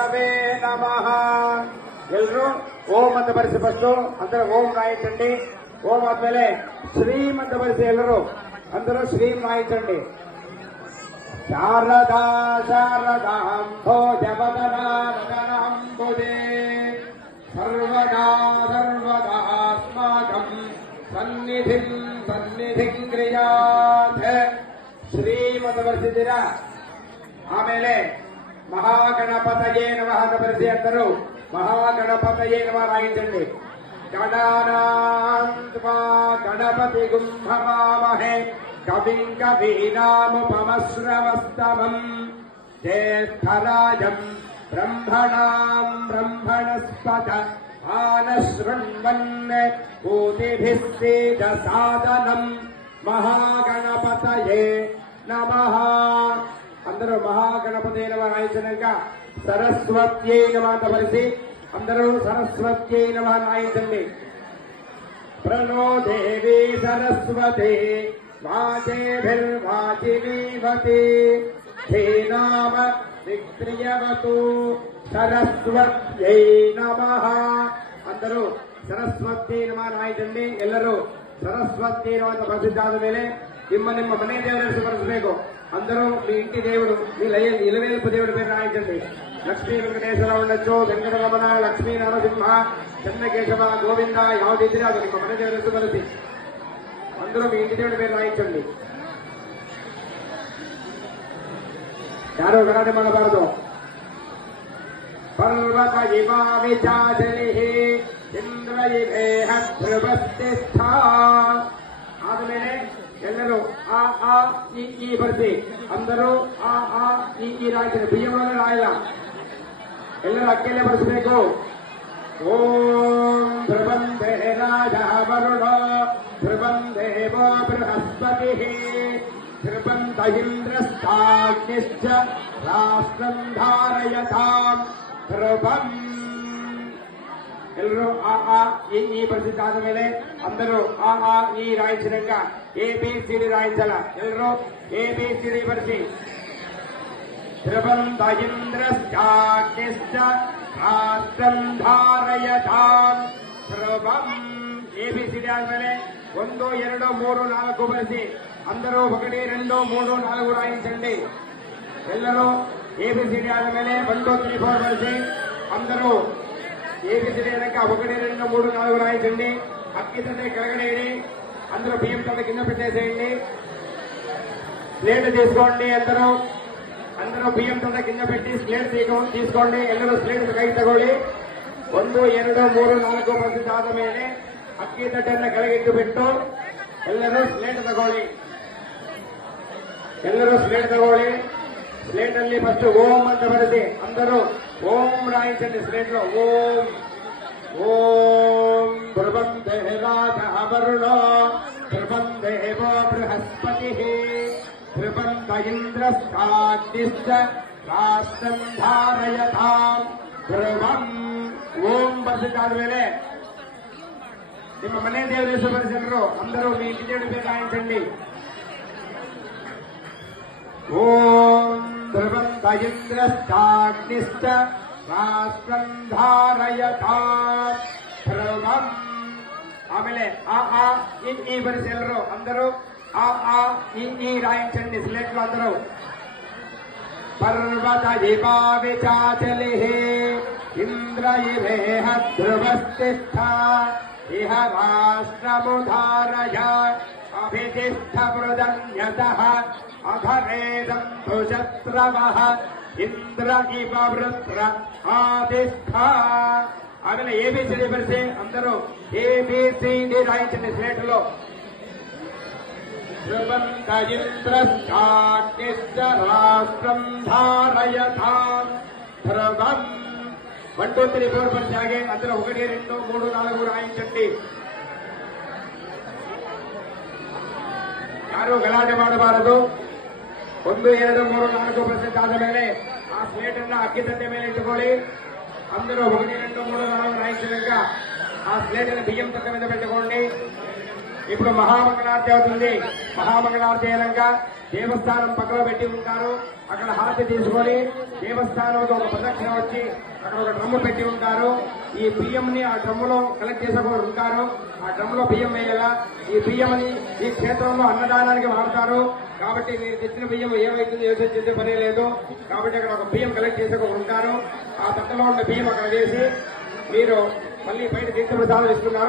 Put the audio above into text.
ಗುರವೇ ನಮಃ. ಎಲ್ಲರೂ ಓಂ ಅಂತ ಬರೆಸಿ ಫಸ್ಟ್, ಅಂದ್ರೆ ಓಂ ರಾಯಿತಂಡಿ. ಓಂ ಆದ್ಮೇಲೆ ಶ್ರೀಂ ಅಂತ ಬರೆಸಿ ಎಲ್ಲರೂ, ಅಂದರು ಶ್ರೀಂ ರಾಯಿತಂಡಿ. ಶಾರದಾ ಶಾರದಾಂಭೋ ಜಪದನಾಂಬುದೇ ಸರ್ವದಾ ಸರ್ವದಾಸ್ಮಾಕಂ ಸನ್ನಿಧಿಂ ಸನ್ನಿಧಿಂ ಕ್ರಿಯಾತ್. ಶ್ರೀಂ ಅಂತ ಬರೆಸಿದ್ದೀರಾ. ಆಮೇಲೆ ಮಹಾಗಣಪತಯೇ ನಮಃ ಅಂತ ಬರೆಸಿ ಅಂದರು. ಮಹಾಗಣಪತಯೇ ನಮಃ ರಾಯಿತಂಡಿ. ಗಣಾನಾಂತ್ವಾ ಗಣಪತಿ ಗುಂಭವಾಮಹೇ ಕವಿಂ ಕವೀನಾಮುಪಮಶ್ರವಸ್ತಮಂ ಜ್ಯೇಷ್ಠರಾಜಂ ಬ್ರಹ್ಮಣಾಂ ಬ್ರಹ್ಮಣಸ್ಪತ ಆನಶೃಣ್ವನ್ ಭೂತಿಭಿಃ ಸೇದ ಸಾದನಂ ಮಹಾಗಣಪತಯೇ ನಮಃ. అందరూ మహాగణపతి నమః రాయించినాక సరస్వత్యై నమః ಅಂತ బలిసి అందరూ సరస్వత్యై నమః రాయించండి. ప్రణో దేవి సరస్వతి వాచేభిర్వాచినీవతి ధీనామ విక్రియవతు సరస్వత్యై నమః. అందరూ సరస్వత్యై నమః రాయించండి. ಎಲ್ಲರೂ సరస్వత్యై నమః ಅಂತ ಬರೆಸಿದ್ದಾದ ಮೇಲೆ ನಿಮ್ಮ ನಿಮ್ಮ ಮನೆ ದೇವರ ಹೆಸರು ಬರೆಸಬೇಕು. అందరూ మీ ఇంటి దేవుడు, మీ ఇలవేల్పు దేవుడి పేరు రాయించండి. లక్ష్మీ వెంకటేశ్వర ఉండొచ్చు, వెంకటరమణ, లక్ష్మీ నరసింహ, చెన్నకేశవ, గోవింద, ಯಾವುದಿದ್ರೆ ಅದು ನಿಮ್ಮ ಮನೆ ದೇವರ ಹೆಸರು ಬರೆಸಿ. అందరూ మీ ఇంటి దేవుడి పేరు రాయించండి. ಯಾರು ಗಲಾಟೆ ಮಾಡಬಾರದು. ಪರ್ವತ ಇವಾ ವಿಚಾಚಲಿ ಇಂದ್ರ ಇವೇಹ ಧ್ರುವಸ್ಥಿಷ್ಠ. ಆದಮೇಲೆ ಎಲ್ಲರೂ ಆ ಆ ಈ ಬರ್ತಿ. అందరూ ಆ ಆ ಈ ರಾಯ್ತಾರೆ. ಬಿಯ್ಯವನ್ನು ರಾಯಲ್ಲ, ಎಲ್ಲರೂ ಅಕ್ಕೆಲೆ ಬರೆಸಬೇಕು. ಓಂ ಧ್ರುವಂದೇ ರಾಜ ವರುಣ ಧ್ರುವಂ ದೇವೋ ಬೃಹಸ್ಪತಿ ಧ್ರುವಂತ ಇಂದ್ರಸ್ತಾಗ್ನಿಶ್ಚ ರಾಷ್ಟ್ರಂ ಧಾರಯತಾಂ ಧ್ರುವಂ. ಎಲ್ಲರೂ ಆ ಆ ಈ ಬರೆಸಿದ್ದಾದ ಮೇಲೆ అందరూ ಆ ಆ ಈ ರಾయించినాక ABCD ರಾయింಚಲ್ಲ. ಎಲ್ಲರೂ ABCD ಬರೆಸಿ. ಧ್ರುವಂತ ಇಂದ್ರಶ್ಚಾಗ್ನಿಶ್ಚ ರಾಷ್ಟ್ರಂ ಧಾರಯತಾಂ ಧ್ರುವಂ. ABCD ಆದ್ಮೇಲೆ 1 2 3 4 ಬರೆಸಿ. అందరూ 1 2 3 4 ರಾయింಚಂడి. ಎಲ್ಲರೂ ABCD ಆದ್ಮೇಲೆ 1 2 3 4 ಬರೆಸಿ. అందరూ ABCD అనక 1 2 3 4 రాయించండి. అక్కి తండ్రి ಕೆಳಗಡೆ ఇడి. అందరూ బియ్యం తండ్రి కింద పెట్టేసేయండి. స్లేట్ తీసుకోండి. అందరూ బియ్యం తండ్రి కింద పెట్టి స్లేట్ తీసుకోండి. ಎಲ್ಲರೂ ಸ್ಲೇಟ್ ಕೈ ತಗೊಳ್ಳಿ. 1 2 3 4 ಬರೆಸಿದ್ದಾದ ಮೇಲೆ ಅಕ್ಕಿ ತಟ್ಟೆಯನ್ನು ಕೆಳಗಿಟ್ಟು ಬಿಟ್ಟು ಎಲ್ಲರೂ ಸ್ಲೇಟ್ ತಗೊಳ್ಳಿ. ಸ್ಲೇಟ್ ಅಲ್ಲಿ ಫಸ್ಟ್ ಓಂ ಅಂತ ಬರೆಸಿ. అందరూ ఓం రాయించండి స్లేట్ లో. ఓం ఓం ధ్రువం దేవాద వరుణ ధ్రువం దేవో బృహస్పతి ధ్రువంత ఇంద్రస్తాగ్నిశ్చ రాష్ట్రం ధారయతాం ధ్రువం. ఓం బರೆಸಿದ್ದಾದ ಮೇಲೆ ನಿಮ್ಮ ಮನೆ ದೇವರ ಹೆಸರು ಬರೆಸಿದ್ರು. అందరూ మీ ఇంటి దేవుడి పేరు రాయించండి. ఓం ధ్రువంత ఇంద్రస్తాగ్నిశ్చ రాష్ట్రం ధారయతాం ధ్రువం. ಆಮೇಲೆ ಆ ಆ ಈ ಬರೆಸಿ. అందరూ ಆ ಆ ಈ ರಾయింಚಂడి ಸ್ಲೇಟ್ లో. అందరూ పర్వత ఇవా విచాచలి ఇంద్ర ఇవేహ ధ్రువస్థిష్ఠ ఇహ రాష్ట్రముధారయ అభితిష్ఠ మృదన్యతః అధరేదం శత్రవః ఇంద్ర ఇవ వృత్ర ఆదిష్ఠ. ఆమె ABCD బరిసి. అందరూ ABCD రాయించండి స్లేట్ లో. ధ్రువంత ఇంద్రస్తాగ్నిశ్చ రాష్ట్రం ధారయతాం ధ్రువం. 1 2 3 4 బరిసి ఆగే. అందరూ 1 2 3 4 రాయించండి. ಯಾರು ಗಲಾಟೆ ಮಾಡಬಾರದು. 1 2 3 4 ಬರೆಸಿದ್ದಾದ ಮೇಲೆ ಆ ಸ್ಲೇಟ್ ಅನ್ನ ಅಕ್ಕಿ ತಟ್ಟೆ ಮೇಲೆ ಇಟ್ಟುಕೊಳ್ಳಿ. అందరూ 1 2 3 4 రాయించాక ఆ స్లేట్ ని బియ్యం తట్ట మీద పెట్టుకోండి. ఇప్పుడు మహామంగళారతి అవుతుంది. మహామంగళారతి అయినాక దేవస్థానం పక్కలో పెట్టి ఉంటారు. అక్కడ హారతి తీసుకొని దేవస్థానంలో ఒక ప్రదక్షిణ వచ్చి అక్కడ ఒక డ్రమ్ము పెట్టి ఉంటారు. ఈ బియ్యంని ఆ డ్రమ్ములో కలెక్ట్ చేసుకొని ఉంటారు. ఆ డ్రమ్ములో బియ్యం వేయాలా. ఈ బియ్యంని ఈ క్షేత్రంలో అన్నదానానికి వాడతారు. కాబట్టి మీరు తెచ్చిన బియ్యం ఏమైతుందో ఏదో చేసే పనే లేదు. కాబట్టి అక్కడ ఒక బియ్యం కలెక్ట్ చేసుకొని ఉంటారు. ఆ తట్టలో ఉన్న బియ్యం అక్కడ వేసి మీరు మళ్ళీ బయట తీర్థ ప్రసాదం ఇస్తున్నారు.